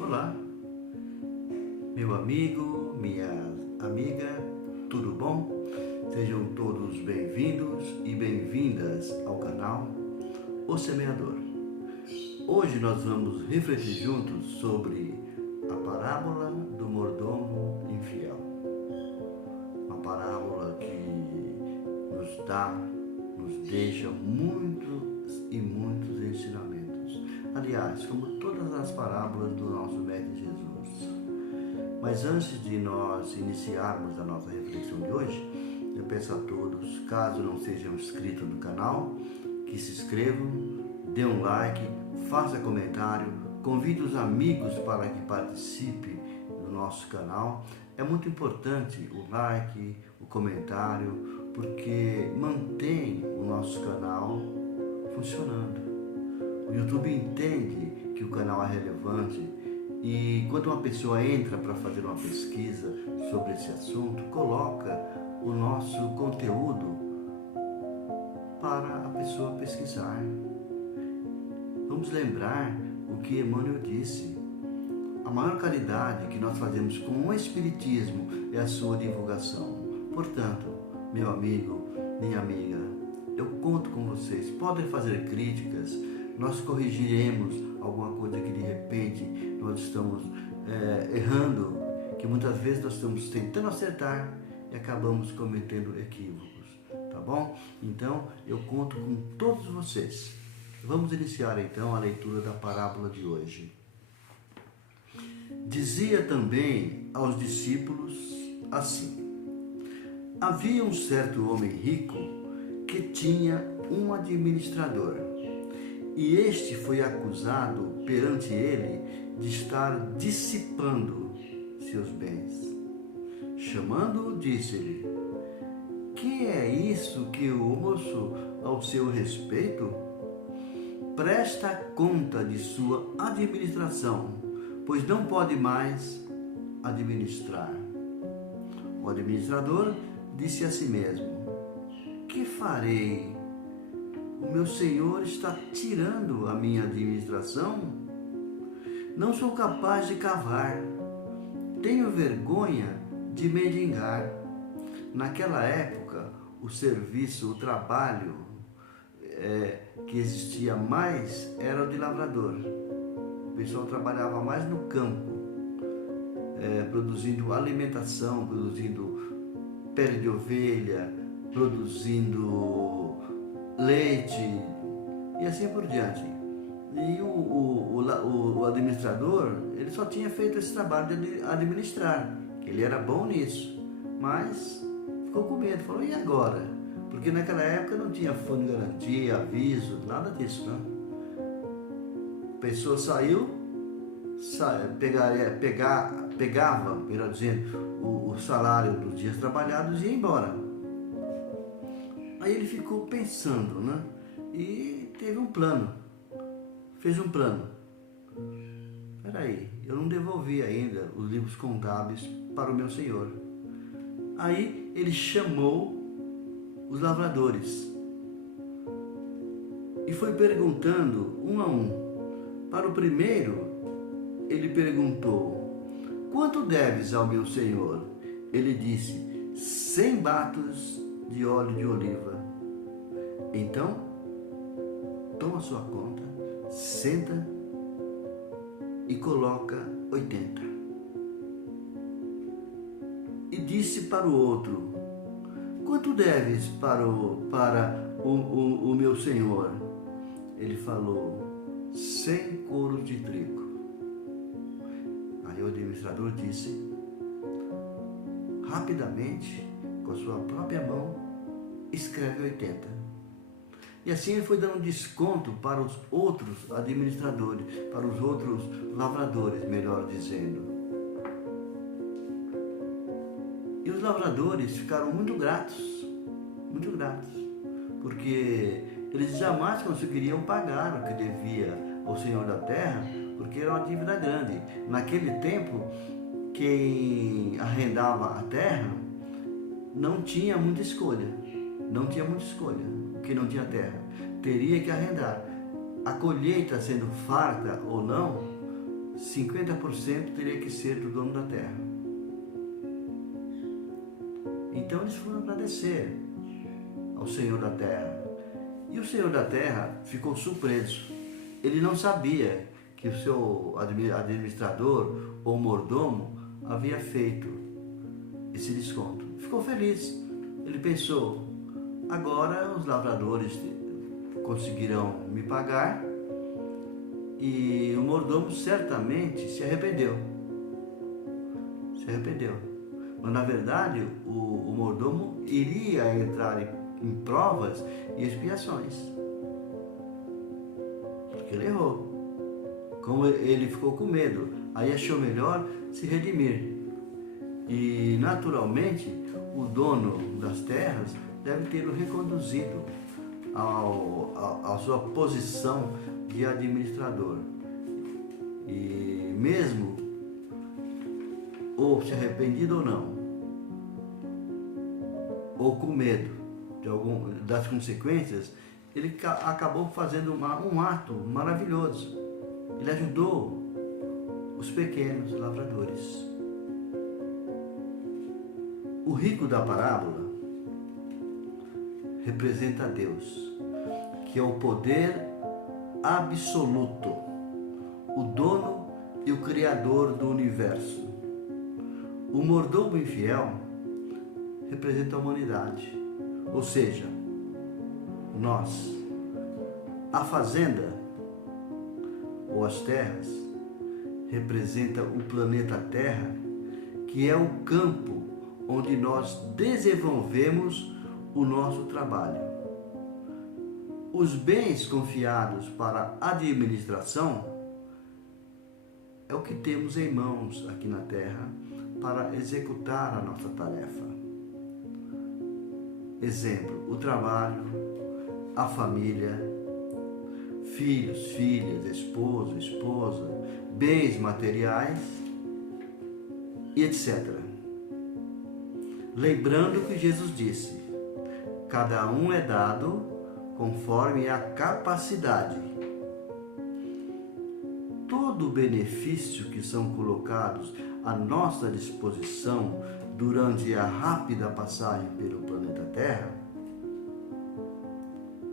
Olá, meu amigo, minha amiga, tudo bom? Sejam todos bem-vindos e bem-vindas ao canal O Semeador. Hoje nós vamos refletir juntos sobre a parábola do mordomo infiel. Uma parábola que nos deixa muitos e muitos ensinamentos. Aliás, como todas as parábolas do nosso Mestre Jesus. Mas antes de nós iniciarmos a nossa reflexão de hoje, eu peço a todos, caso não sejam inscritos no canal, que se inscrevam, dê um like, faça comentário, convide os amigos para que participem do nosso canal. É muito importante o like, o comentário, porque mantém o nosso canal funcionando. O YouTube entende que o canal é relevante e quando uma pessoa entra para fazer uma pesquisa sobre esse assunto, coloca o nosso conteúdo para a pessoa pesquisar. Vamos lembrar o que Emmanuel disse. A maior caridade que nós fazemos com o Espiritismo é a sua divulgação. Portanto, meu amigo, minha amiga, eu conto com vocês. Podem fazer críticas, nós corrigiremos alguma coisa que de repente nós estamos errando, que muitas vezes nós estamos tentando acertar e acabamos cometendo equívocos, tá bom? Então, eu conto com todos vocês. Vamos iniciar então a leitura da parábola de hoje. Dizia também aos discípulos assim: havia um certo homem rico que tinha um administrador, e este foi acusado perante ele de estar dissipando seus bens. Chamando-o, disse-lhe: que é isso que eu ouço ao seu respeito? Presta conta de sua administração, pois não pode mais administrar. O administrador disse a si mesmo: que farei? O meu senhor está tirando a minha administração? Não sou capaz de cavar. Tenho vergonha de mendigar. Naquela época, o serviço, o trabalho que existia mais era o de lavrador. O pessoal trabalhava mais no campo, produzindo alimentação, produzindo pele de ovelha, produzindo leite e assim por diante. E o administrador, ele só tinha feito esse trabalho de administrar, ele era bom nisso, mas ficou com medo, falou: e agora? Porque naquela época não tinha fundo de garantia, aviso, nada disso, né? A pessoa saiu, pegava, melhor dizendo, o salário dos dias trabalhados e ia embora. Aí ele ficou pensando, né? E teve um plano, fez um plano. Peraí, eu não devolvi ainda os livros contábeis para o meu senhor. Aí ele chamou os lavradores e foi perguntando um a um. Para o primeiro, ele perguntou: quanto deves ao meu senhor? Ele disse: 100 batos de óleo de oliva. Então, toma sua conta, senta e coloca 80. E disse para o outro: quanto deves para o meu senhor? Ele falou: 100 coros de trigo. Aí o administrador disse: rapidamente, com a sua própria mão, escreve 80. E assim ele foi dando desconto para os outros administradores, para os outros lavradores, melhor dizendo. E os lavradores ficaram muito gratos, porque eles jamais conseguiriam pagar o que devia ao Senhor da Terra, porque era uma dívida grande. Naquele tempo, quem arrendava a terra não tinha muita escolha, quem não tinha terra teria que arrendar. a colheita sendo farta ou não, 50% teria que ser do dono da terra. Então eles foram agradecer ao Senhor da terra. E o Senhor da terra ficou surpreso. Ele não sabia que o seu administrador ou mordomo havia feito esse desconto. Ficou feliz. Ele pensou, agora os lavradores conseguirão me pagar e o mordomo certamente se arrependeu. Mas na verdade o mordomo iria entrar em provas e expiações, porque ele errou. Como ele ficou com medo, aí achou melhor se redimir. E naturalmente o dono das terras deve tê-lo reconduzido à sua posição de administrador. E mesmo ou se arrependido ou não, ou com medo das consequências, ele acabou fazendo um ato maravilhoso. Ele ajudou os pequenos lavradores. O rico da parábola representa Deus, que é o poder absoluto, o dono e o criador do universo. O mordomo infiel representa a humanidade, ou seja, nós. A fazenda ou as terras representa o planeta Terra, que é o campo onde nós desenvolvemos o nosso trabalho. Os bens confiados para a administração é o que temos em mãos aqui na Terra para executar a nossa tarefa. Exemplo, o trabalho, a família, filhos, filhas, esposo, esposa, bens materiais e etc. Lembrando que Jesus disse, cada um é dado conforme a capacidade. Todo o benefício que são colocados à nossa disposição durante a rápida passagem pelo planeta Terra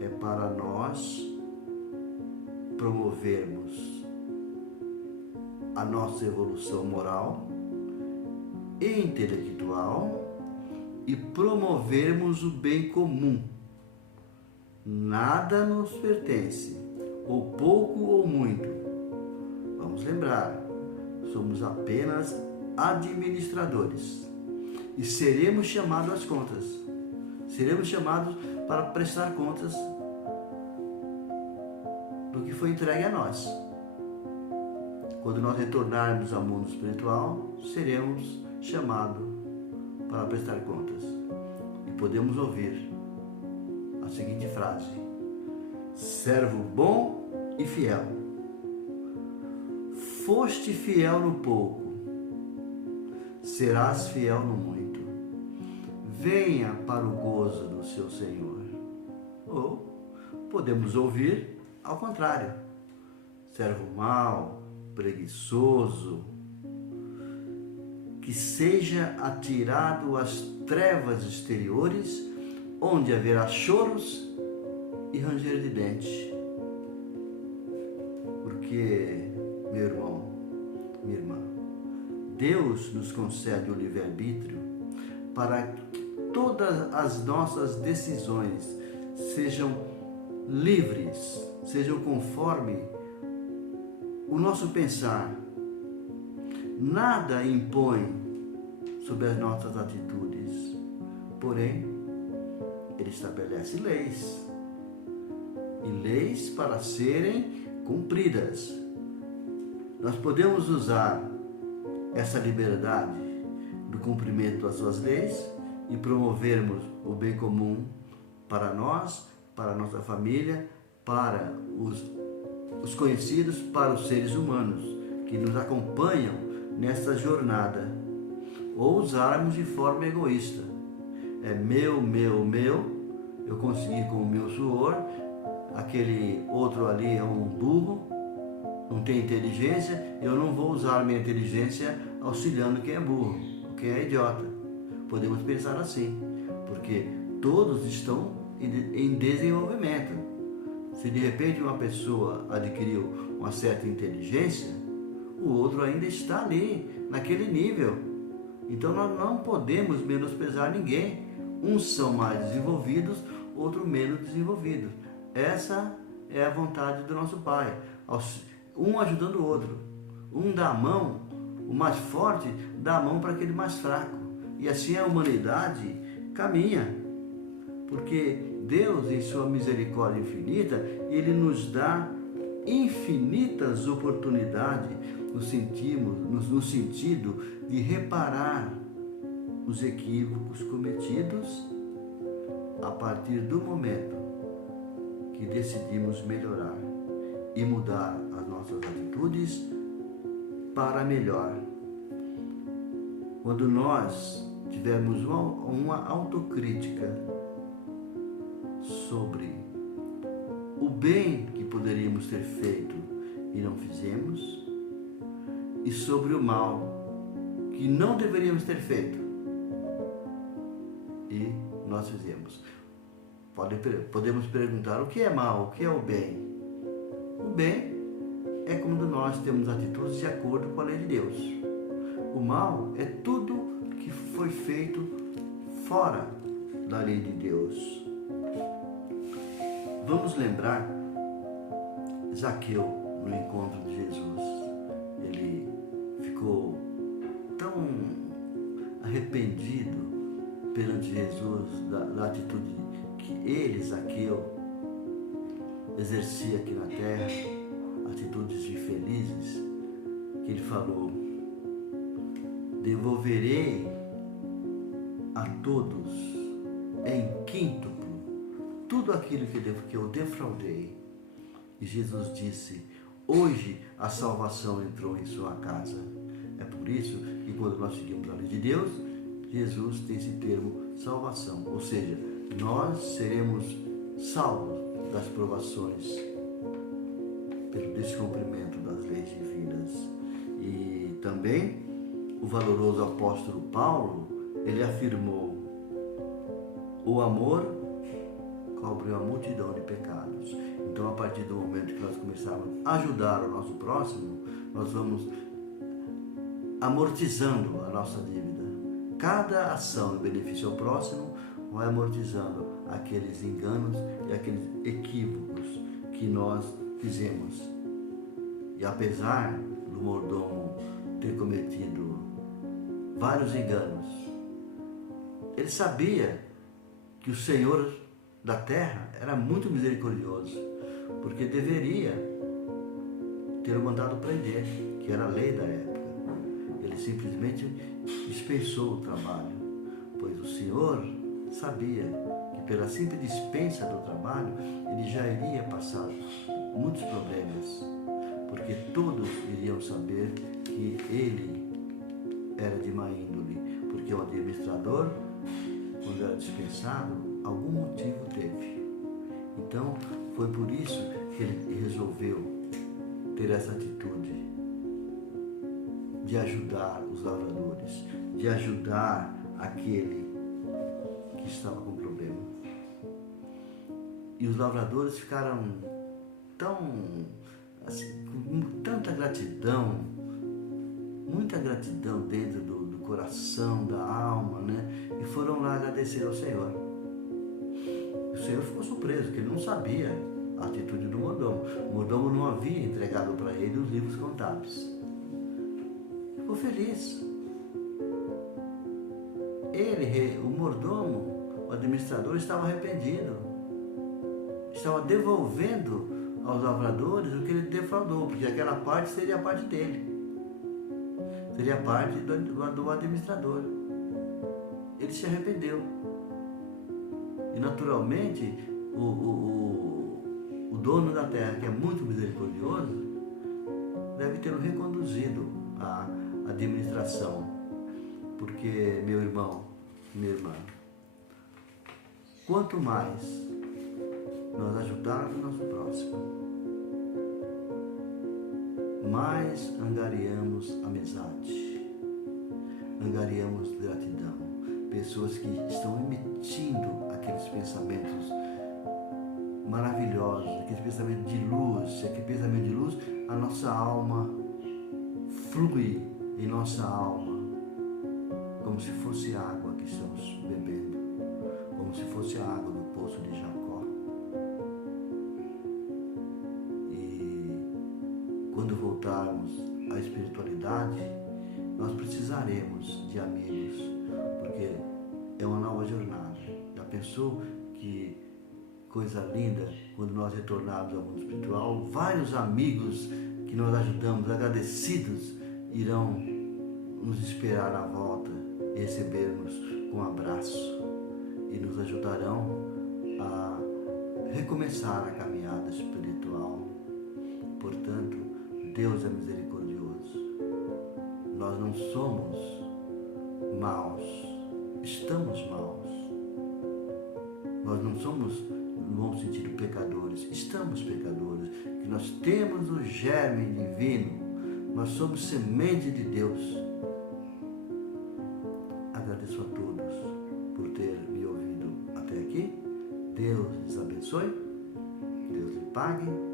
é para nós promovermos a nossa evolução moral e intelectual e promovermos o bem comum. Nada nos pertence, ou pouco ou muito. Vamos lembrar, somos apenas administradores e seremos chamados às contas. Seremos chamados para prestar contas do que foi entregue a nós. Quando nós retornarmos ao mundo espiritual, seremos chamados para prestar contas. E podemos ouvir a seguinte frase: servo bom e fiel. Foste fiel no pouco, serás fiel no muito. Venha para o gozo do seu Senhor. Ou podemos ouvir ao contrário: servo mau, preguiçoso, que seja atirado às trevas exteriores, onde haverá choros e ranger de dentes. Porque, meu irmão, minha irmã, Deus nos concede o livre-arbítrio para que todas as nossas decisões sejam livres, sejam conforme o nosso pensar. Nada impõe sobre as nossas atitudes, porém, Ele estabelece leis, e leis para serem cumpridas. Nós podemos usar essa liberdade do cumprimento das suas leis e promovermos o bem comum para nós, para a nossa família, para os conhecidos, para os seres humanos que nos acompanham nessa jornada, ou usarmos de forma egoísta. É meu, eu consegui com o meu suor aquele outro ali é um burro, não tem inteligência, eu não vou usar a minha inteligência auxiliando quem é burro, quem é idiota. Podemos pensar assim, porque todos estão em desenvolvimento. Se de repente uma pessoa adquiriu uma certa inteligência, o outro ainda está ali, naquele nível. Então nós não podemos menosprezar ninguém. Uns são mais desenvolvidos, outros menos desenvolvidos. Essa é a vontade do nosso Pai. Um ajudando o outro. Um dá a mão, o mais forte dá a mão para aquele mais fraco. E assim a humanidade caminha. Porque Deus, em sua misericórdia infinita, Ele nos dá infinitas oportunidades no sentido de reparar os equívocos cometidos a partir do momento que decidimos melhorar e mudar as nossas atitudes para melhor. Quando nós tivermos uma autocrítica sobre o bem que poderíamos ter feito e não fizemos, e sobre o mal que não deveríamos ter feito e nós fizemos. Podemos perguntar: o que é mal, o que é o bem? O bem é quando nós temos atitudes de acordo com a lei de Deus. O mal é tudo que foi feito fora da lei de Deus. Vamos lembrar Zaqueu no encontro de Jesus. Ele ficou tão arrependido perante Jesus da atitude que ele, Zaqueu, exercia aqui na terra, atitudes infelizes, que ele falou: devolverei a todos em quíntuplo tudo aquilo que eu defraudei. E Jesus disse: hoje a salvação entrou em sua casa. É por isso que quando nós seguimos a lei de Deus, Jesus tem esse termo salvação, ou seja, nós seremos salvos das provações pelo descumprimento das leis divinas. E também o valoroso apóstolo Paulo, ele afirmou: o amor cobre uma multidão de pecados. Então, a partir do momento que nós começarmos a ajudar o nosso próximo, nós vamos amortizando a nossa dívida. Cada ação de benefício ao próximo vai amortizando aqueles enganos e aqueles equívocos que nós fizemos. E apesar do mordomo ter cometido vários enganos, ele sabia que o Senhor da terra era muito misericordioso, porque deveria ter mandado prender, que era a lei da época. Ele simplesmente dispensou o trabalho, pois o Senhor sabia que pela simples dispensa do trabalho ele já iria passar muitos problemas, porque todos iriam saber que ele era de má índole, porque o administrador, quando era dispensado, algum motivo teve. Então, foi por isso que ele resolveu ter essa atitude de ajudar os lavradores, de ajudar aquele que estava com problema. E os lavradores ficaram tão, assim, com tanta gratidão, muita gratidão dentro do coração, da alma, né? E foram lá agradecer ao Senhor. O Senhor ficou surpreso, porque ele não sabia a atitude do mordomo. O mordomo não havia entregado para ele os livros contábeis. Ficou feliz. Ele, o mordomo, o administrador, estava arrependido. Estava devolvendo aos lavradores o que ele defraudou, porque aquela parte seria a parte dele. Seria a parte do administrador. Ele se arrependeu. E naturalmente, o dono da terra, que é muito misericordioso, deve ter reconduzido a administração. Porque, meu irmão, minha irmã, quanto mais nós ajudar o nosso próximo, mais angariamos amizade, angariamos gratidão. Pessoas que estão emitindo aqueles pensamentos maravilhosos, aquele pensamento de luz, aquele pensamento de luz, a nossa alma flui em nossa alma, como se fosse água que estamos bebendo, como se fosse a água do poço de Jacó. E quando voltarmos à espiritualidade, nós precisaremos de amigos, porque é uma nova jornada. Já pensou que coisa linda quando nós retornarmos ao mundo espiritual? Vários amigos que nós ajudamos, agradecidos, irão nos esperar à volta e receber-nos com um abraço e nos ajudarão a recomeçar a caminhada espiritual. Portanto, Deus é misericordioso. Nós não somos maus, estamos maus. Nós não somos, no bom sentido, pecadores, estamos pecadores, que nós temos o germe divino, nós somos semente de Deus. Agradeço a todos por ter me ouvido até aqui. Deus lhes abençoe, Deus lhe pague.